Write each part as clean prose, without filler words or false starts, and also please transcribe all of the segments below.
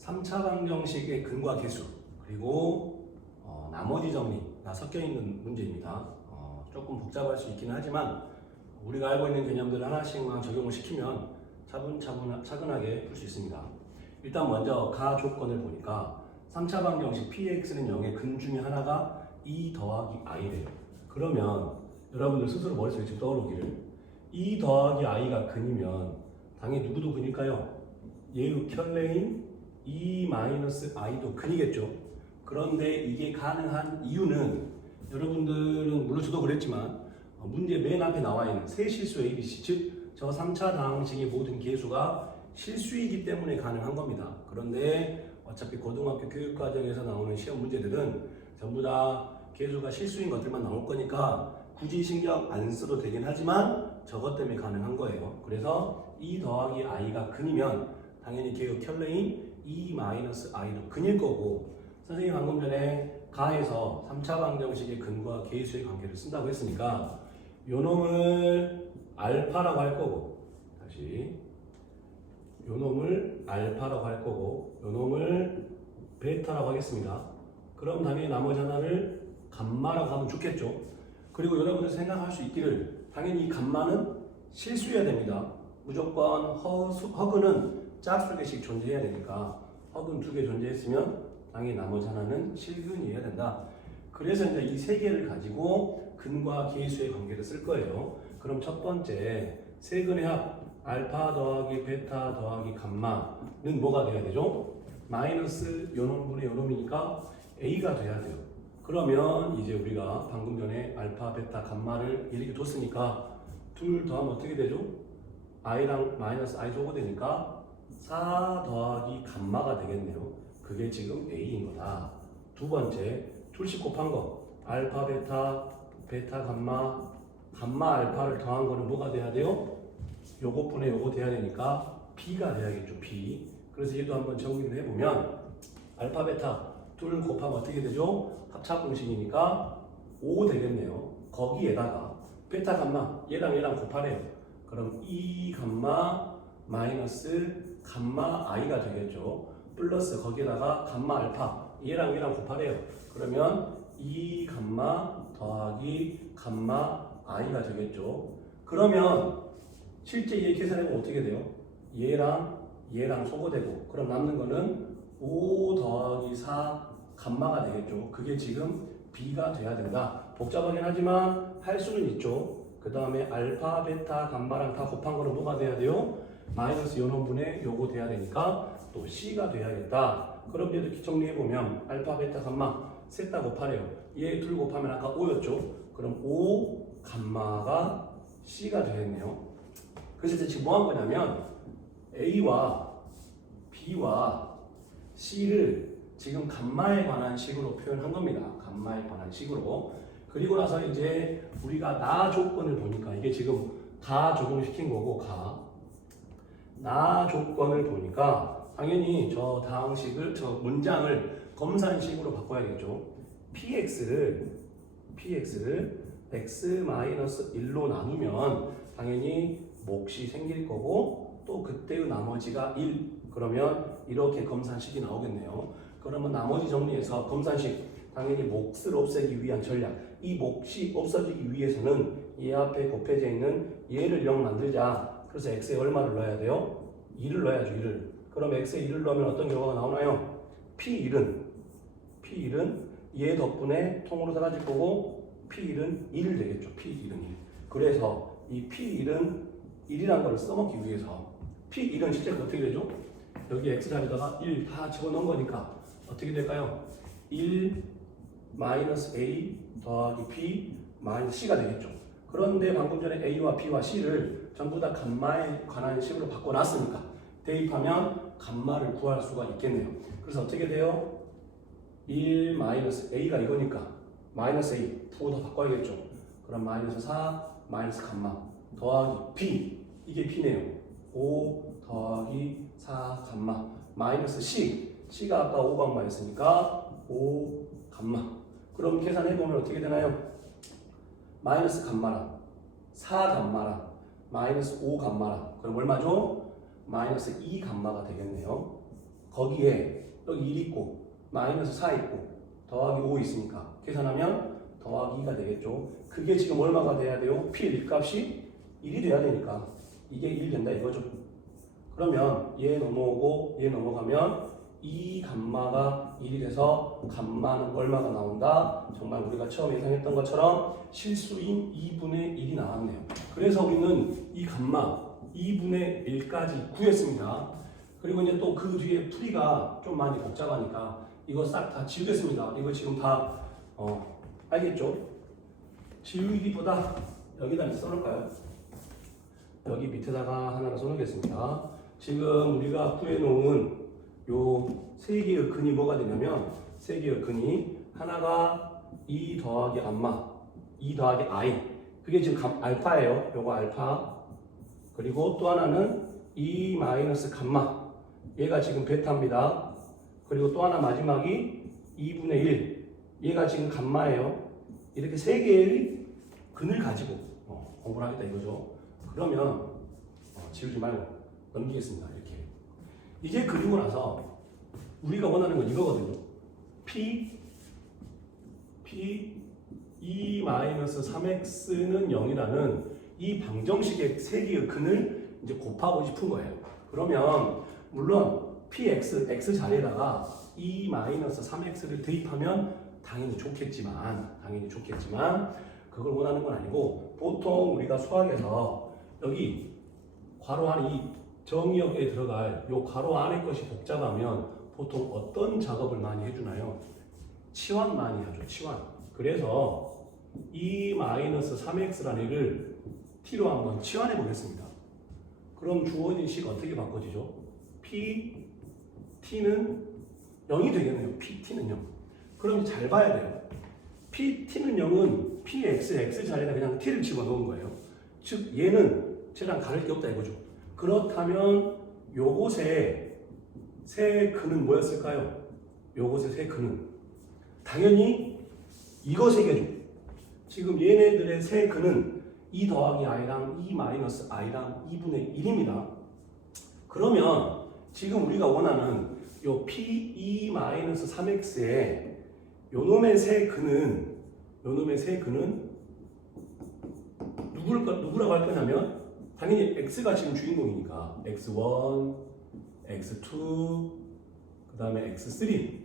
3차 방정식의 근과 계수 그리고 나머지 정리가 섞여 있는 문제입니다. 조금 복잡할 수 있기는 하지만 우리가 알고 있는 개념들을 하나씩만 적용을 시키면 차근하게 풀 수 있습니다. 일단 먼저 가 조건을 보니까 3차 방정식 px는 0의 근 중에 하나가 2 더하기 i래요. 그러면 여러분들 스스로 머릿속에 지금 떠오르기를 2 더하기 i가 근이면 당연히 누구도 근일까요? 얘의 켤레인 2 마이너스 i도 근이겠죠. 그런데 이게 가능한 이유는 여러분들은 물론 저도 그랬지만 문제 맨 앞에 나와 있는 세 실수 ABC 즉 저 3차 방정식의 모든 계수가 실수이기 때문에 가능한 겁니다. 그런데 어차피 고등학교 교육과정에서 나오는 시험 문제들은 전부 다 계수가 실수인 것들만 나올 거니까 굳이 신경 안 써도 되긴 하지만 저것 때문에 가능한 거예요. 그래서 2 더하기 i가 근이면 당연히 걔의 켤레인 2 마이너스 i도 근일 거고, 선생님이 방금 전에 가에서 3차 방정식의 근과 계수의 관계를 쓴다고 했으니까 요 놈을 알파라고 할 거고, 다시 요 놈을 알파라고 할 거고 요 놈을 베타라고 하겠습니다. 그럼 당연히 나머지 하나를 감마라고 하면 좋겠죠. 그리고 여러분들 생각할 수 있기를 당연히 이 감마는 실수해야 됩니다. 무조건 허근은 짝수 개씩 존재해야 되니까 허근 2개 존재했으면 당연히 나머지 하나는 실근이어야 된다. 그래서 이제 이 세 개를 가지고 근과 계수의 관계를 쓸 거예요. 그럼 첫 번째 세근의 합 알파 더하기 베타 더하기 감마는 뭐가 돼야 되죠? 마이너스 요놈분의 요놈이니까 a가 돼야 돼요. 그러면 이제 우리가 방금 전에 알파 베타 감마를 이렇게 뒀으니까 둘 더하면 어떻게 되죠? i랑 마이너스 i 소거되니까 4 더하기 감마가 되겠네요. 그게 지금 a인 거다. 두 번째 둘씩 곱한 거 알파 베타 베타 감마 감마 알파를 더한 거는 뭐가 돼야 돼요? 요것분의 요거 돼야 되니까 b가 돼야겠죠. b. 그래서 얘도 한번 정리를 해보면 알파 베타 둘 곱하면 어떻게 되죠? 합차 공식이니까 5 되겠네요. 거기에다가 베타 감마 얘랑 곱하래요. 그럼 2 감마 마이너스 감마 i가 되겠죠. 플러스 거기에다가 감마 알파 얘랑 곱하래요. 그러면 2 감마 더하기 감마 i가 되겠죠. 그러면 실제 얘 계산해보면 어떻게 돼요? 얘랑 소거되고 그럼 남는 거는 5 더하기 4 감마가 되겠죠. 그게 지금 b가 돼야 된다. 복잡하긴 하지만 할 수는 있죠. 그 다음에 알파, 베타, 감마랑 다 곱한 거는 뭐가 돼야 돼요? 마이너스 요놈분의 요거 돼야 되니까 또 c가 돼야겠다. 그럼 얘도 정리해보면 알파, 베타, 감마 셋 다 곱하래요. 얘 둘 곱하면 아까 5였죠. 그럼 5 감마가 c가 되겠네요. 그래서 지금 뭐 한 거냐면 a와 b와 c를 지금 감마에 관한 식으로 표현한 겁니다. 감마에 관한 식으로. 그리고 나서 이제 우리가 나 조건을 보니까 이게 지금 가 적용을 시킨 거고 나 조건을 보니까 당연히 저 다항식을 저 문장을 검산식으로 바꿔야겠죠. px를 x-1로 나누면 당연히 몫이 생길 거고 또 그때의 나머지가 1. 그러면 이렇게 검산식이 나오겠네요. 그러면 나머지 정리해서 검산식 당연히 몫을 없애기 위한 전략. 이 몫이 없어지기 위해서는 얘 앞에 곱해져 있는 얘를 0 만들자. 그래서 x에 얼마를 넣어야 돼요? 2를 넣어야죠. 2를. 그럼 x에 2를 넣으면 어떤 결과가 나오나요? p1은 얘 덕분에 통으로 사라질 거고 p1은 1 되겠죠. p1은 1. 그래서 이 p1은 1이라는 걸 써먹기 위해서 p1은 실제 어떻게 되죠? 여기 x 자리에다가 1 다 집어넣은 거니까 어떻게 될까요? 1 마이너스 a 더하기 b 마이너스 c가 되겠죠. 그런데 방금 전에 a와 b와 c를 전부 다 감마에 관한 식으로 바꿔놨으니까 대입하면 감마를 구할 수가 있겠네요. 그래서 어떻게 돼요? 1 마이너스 a가 이거니까 마이너스 a 부호 더 바꿔야겠죠. 그럼 마이너스 4 마이너스 감마 더하기 b 이게 b네요. 5 더하기 4 감마 마이너스 c가 아까 5 감마였으니까 5 감마. 그럼 계산해보면 어떻게 되나요? 마이너스 감마랑 4 감마랑 마이너스 5 감마랑 그럼 얼마죠? 마이너스 2 감마가 되겠네요. 거기에 여기 1 있고 마이너스 4 있고 더하기 5 있으니까 계산하면 더하기 2가 되겠죠. 그게 지금 얼마가 돼야 돼요? P 1값이 1이 돼야 되니까 이게 1 된다 이거죠. 그러면 얘 넘어오고 얘 넘어가면 이 감마가 1이 돼서 감마는 얼마가 나온다? 정말 우리가 처음 예상했던 것처럼 실수인 2분의 1이 나왔네요. 그래서 우리는 이 감마 2분의 1까지 구했습니다. 그리고 이제 또 그 뒤에 풀이가 좀 많이 복잡하니까 이거 싹 다 지우겠습니다. 이거 지금 다 알겠죠? 지우기보다 여기다 써놓을까요? 여기 밑에다가 하나를 써놓겠습니다. 지금 우리가 구해놓은 요 세 개의 근이 뭐가 되냐면 세 개의 근이 하나가 2 더하기 감마 2 더하기 i 그게 지금 알파예요. 요거 알파 그리고 또 하나는 2 마이너스 감마 얘가 지금 베타입니다. 그리고 또 하나 마지막이 2분의 1 얘가 지금 감마예요. 이렇게 세 개의 근을 가지고 공부를 하겠다 이거죠. 그러면 지우지 말고 넘기겠습니다. 이렇게 이제 그리고 나서 우리가 원하는 건 이거거든요. P 2-3x는 0이라는 이 방정식의 세 개의 근을 이제 곱하고 싶은 거예요. 그러면 물론 px, x 자리에다가 2-3x를 대입하면 당연히 좋겠지만 그걸 원하는 건 아니고 보통 우리가 수학에서 여기 괄호 안에 이 정의역에 들어갈 요 괄호 안에 것이 복잡하면 보통 어떤 작업을 많이 해주나요? 치환 많이 하죠. 치환. 그래서 2-3x라는 애를 t로 한번 치환해 보겠습니다. 그럼 주어진 식 어떻게 바꿔지죠? t는 0이 되겠네요. t는 0. 그럼 잘 봐야 돼요. t는 0은 px, x 자리에다 그냥 t를 집어넣은 거예요. 즉 얘는 쟤랑 다를 게 없다 이거죠. 그렇다면 요곳에 세 근은 뭐였을까요? 요곳의 세 근은 당연히 이거 세 개죠. 지금 얘네들의 세 근은 2 더하기 i랑 2 마이너스 i랑 2분의 1입니다. 그러면 지금 우리가 원하는 요 p2-3x의 요놈의 세 근은 누구라고 할 거냐면 당연히 x가 지금 주인공이니까 x1, x2, 그 다음에 x3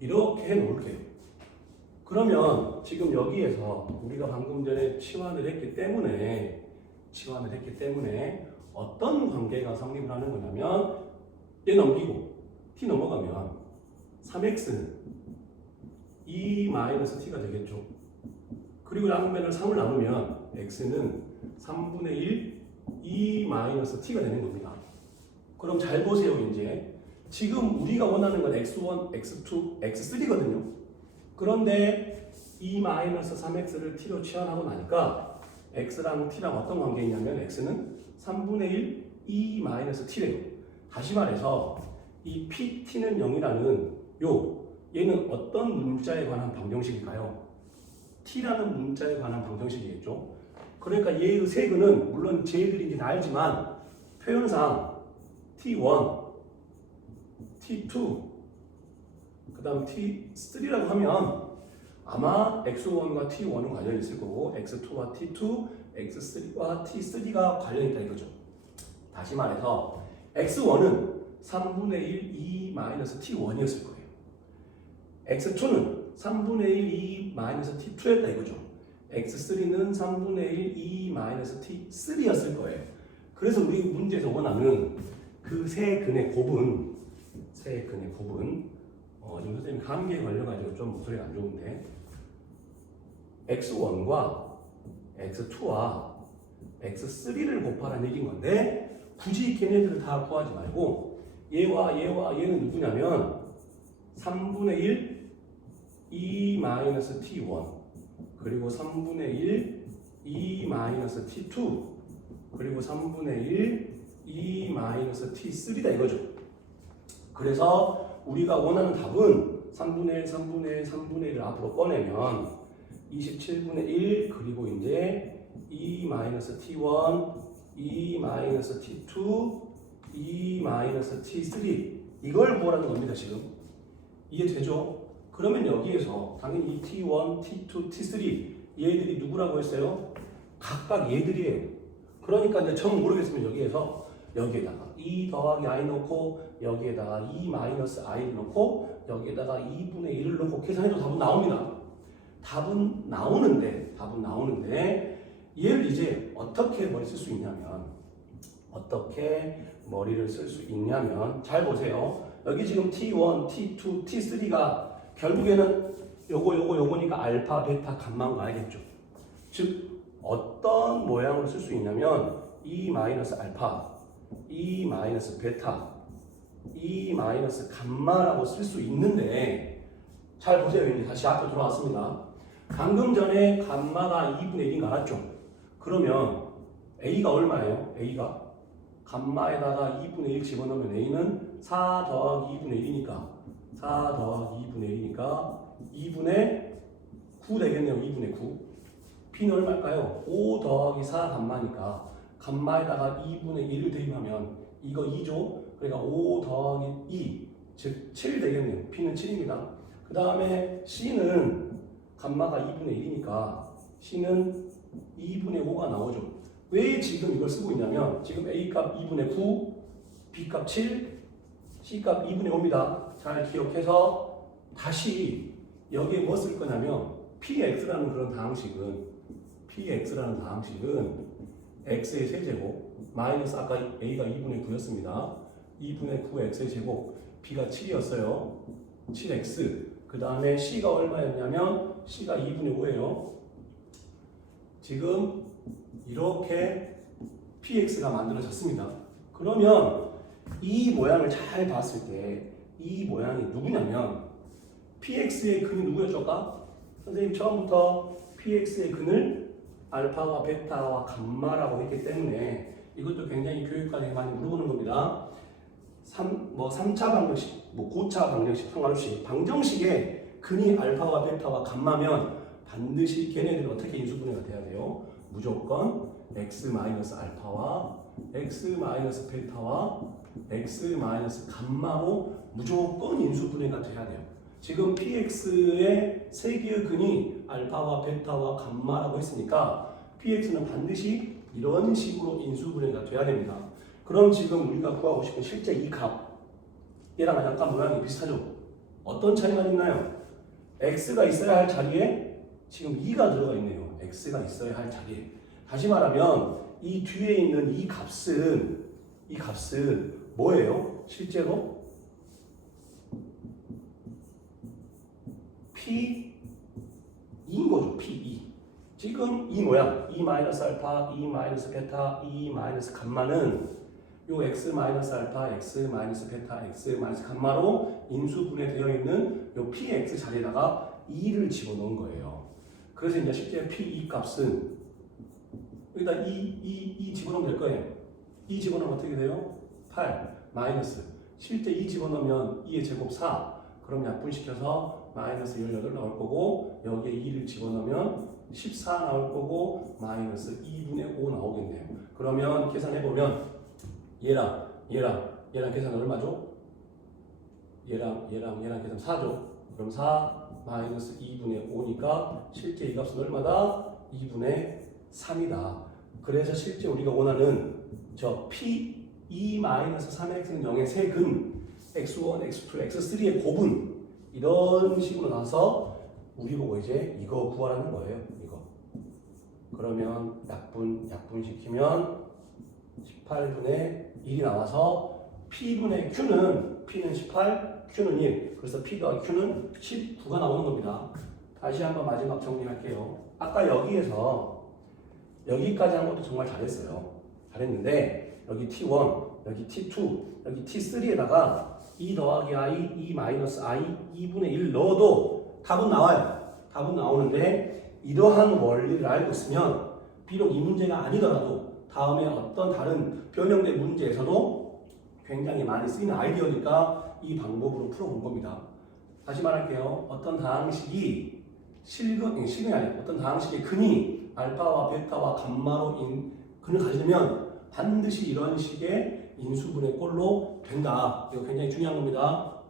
이렇게 해놓을게요. 그러면 지금 여기에서 우리가 방금 전에 치환을 했기 때문에 어떤 관계가 성립을 하는 거냐면 얘 넘기고 t 넘어가면 3x는 2-t가 되겠죠. 그리고 양면을 3을 나누면 x는 3분의 1 2-t가 되는 겁니다. 그럼 잘 보세요. 이제 지금 우리가 원하는 건 x1, x2, x3거든요. 그런데 2-3x를 t로 치환하고 나니까 x랑 t랑 어떤 관계이냐면 x는 3분의 1 2-t래요. 다시 말해서 이 pt는 0이라는 얘는 어떤 문자에 관한 방정식일까요? t라는 문자에 관한 방정식이겠죠. 그러니까 얘의 세 근은 물론 쟤들인지 다 알지만 표현상 t1, t2, 그 다음 t3라고 하면 아마 x1과 t1은 관련이 있을 거고 x2와 t2, x3와 t3가 관련이 있다 이거죠. 다시 말해서 x1은 3분의 1 2-t1이었을 거예요. x2는 3분의 1 2-t2였다 이거죠. x3는 3분의 1 2-t3였을 거예요. 그래서 우리 문제에서 원하는 그 세 근의 곱은 지금 선생님 감기에 걸려가지고 좀 목소리가 안 좋은데 x1과 x2와 x3를 곱하라는 얘기인 건데 굳이 걔네들을 다 구하지 말고 얘와 얘는 누구냐면 3분의 1 2-t1 그리고 3분의 1 2-t2 그리고 3분의 1 2-t3다 이거죠. 그래서 우리가 원하는 답은 3분의 1, 3분의 1, 3분의 1을 앞으로 꺼내면 27분의 1 그리고 이제 2-t1, 2-t2, 2-t3 이걸 구하라는 겁니다. 지금 이해되죠? 그러면 여기에서 당연히 이 T1, T2, T3 얘들이 누구라고 했어요? 각각 얘들이에요. 그러니까 이제 정 모르겠으면 여기에다가 2 더하기 i 넣고 여기에다가 2 마이너스 i를 넣고 여기에다가 2분의 1을 넣고 계산해도 답은 나옵니다. 답은 나오는데 얘를 이제 어떻게 머리 쓸 수 있냐면 잘 보세요. 여기 지금 T1, T2, T3가 결국에는 요거니까 알파, 베타, 감마인 거 알겠죠? 즉 어떤 모양으로 쓸 수 있냐면 E 마이너스 알파, E 마이너스 베타, E 마이너스 감마라고 쓸 수 있는데 잘 보세요. 이제 다시 앞으로 돌아왔습니다. 방금 전에 감마가 2분의 1인 거 알았죠? 그러면 A가 얼마예요? A가 감마에다가 2분의 1 집어넣으면 A는 4 더하기 2분의 1이니까 4 더하기 2분의 1이니까 2분의 9 되겠네요. 2분의 9. P는 얼마일까요? 5 더하기 4 감마니까 감마에다가 2분의 1을 대입하면 이거 2죠? 그러니까 5 더하기 2, 즉 7 되겠네요. P는 7입니다. 그 다음에 C는 감마가 2분의 1이니까 C는 2분의 5가 나오죠. 왜 지금 이걸 쓰고 있냐면 지금 A값 2분의 9, B값 7, C값 2분의 5입니다. 잘 기억해서 다시 여기에 뭐 쓸 거냐면 PX라는 그런 다항식은 X의 세제곱 마이너스 아까 A가 2분의 9였습니다. 2분의 9 X의 제곱 B가 7이었어요. 7X 그 다음에 C가 얼마였냐면 C가 2분의 5예요. 지금 이렇게 PX가 만들어졌습니다. 그러면 이 모양을 잘 봤을 때 이 모양이 누구냐면 PX의 근이 누구였죠? 아까? 선생님 처음부터 PX의 근을 알파와 베타와 감마라고 했기 때문에 이것도 굉장히 교육관에 많이 물어보는 겁니다. 3차 방정식, 9차 방정식 상관없이 방정식에 근이 알파와 베타와 감마면 반드시 걔네들은 어떻게 인수분해가 돼야 돼요? 무조건 x-알파와 x-베타와 x-감마로 무조건 인수분해가 돼야 돼요. 지금 px의 세 개의 근이 알파와 베타와 감마라고 했으니까 px는 반드시 이런 식으로 인수분해가 돼야 됩니다. 그럼 지금 우리가 구하고 싶은 실제 이 값, 얘랑 약간 모양이 비슷하죠? 어떤 차이가 있나요? x가 있어야 할 자리에 지금 2가 들어가 있네요. x가 있어야 할 자리에. 다시 말하면 이 뒤에 있는 이 값은 뭐예요? 실제로 P2인 거죠. P2. 지금 이 모양 E-알파, E-베타, E-감마는 요 X-알파, X-베타, X-감마로 인수분해되어 있는 요 PX 자리에다가 2를 집어넣은 거예요. 그래서 이제 실제 P2 값은 여기다 2 집어넣으면 될 거예요. 2 집어넣으면 어떻게 돼요? 8 마이너스 실제 2 집어넣으면 2의 제곱 4 그럼 약분시켜서 마이너스 18 나올 거고 여기에 2를 집어넣으면 14 나올 거고 마이너스 2분의 5 나오겠네요. 그러면 계산해보면 얘랑 계산 얼마죠? 얘랑 계산 4죠. 그럼 4 마이너스 2분의 5니까 실제 이 값은 얼마다? 2분의 3이다. 그래서 실제 우리가 원하는 저 P2-3x는 0의 세 근 x1, x2, x3의 곱은 이런 식으로 나와서 우리 보고 이제 이거 구하라는 거예요. 이거. 그러면 약분시키면 18분의 1이 나와서 P분의 P는 18, Q는 1. 그래서 P 더하기 Q는 19가 나오는 겁니다. 다시 한번 마지막 정리할게요. 아까 여기에서 여기까지 한 것도 정말 잘했는데 여기 T1, 여기 T2, 여기 T3에다가 2 더하기 i, 2 마이너스 i, 2분의 1 넣어도 답은 나와요. 답은 나오는데 이러한 원리를 알고 있으면 비록 이 문제가 아니더라도 다음에 어떤 다른 변형된 문제에서도 굉장히 많이 쓰이는 아이디어니까 이 방법으로 풀어본 겁니다. 다시 말할게요. 어떤 다항식이 실근이 아니고 어떤 다항식의 근이 알파와 베타와 감마로 근을 가지려면 반드시 이런 식의 인수분해 꼴로 된다. 이거 굉장히 중요한 겁니다.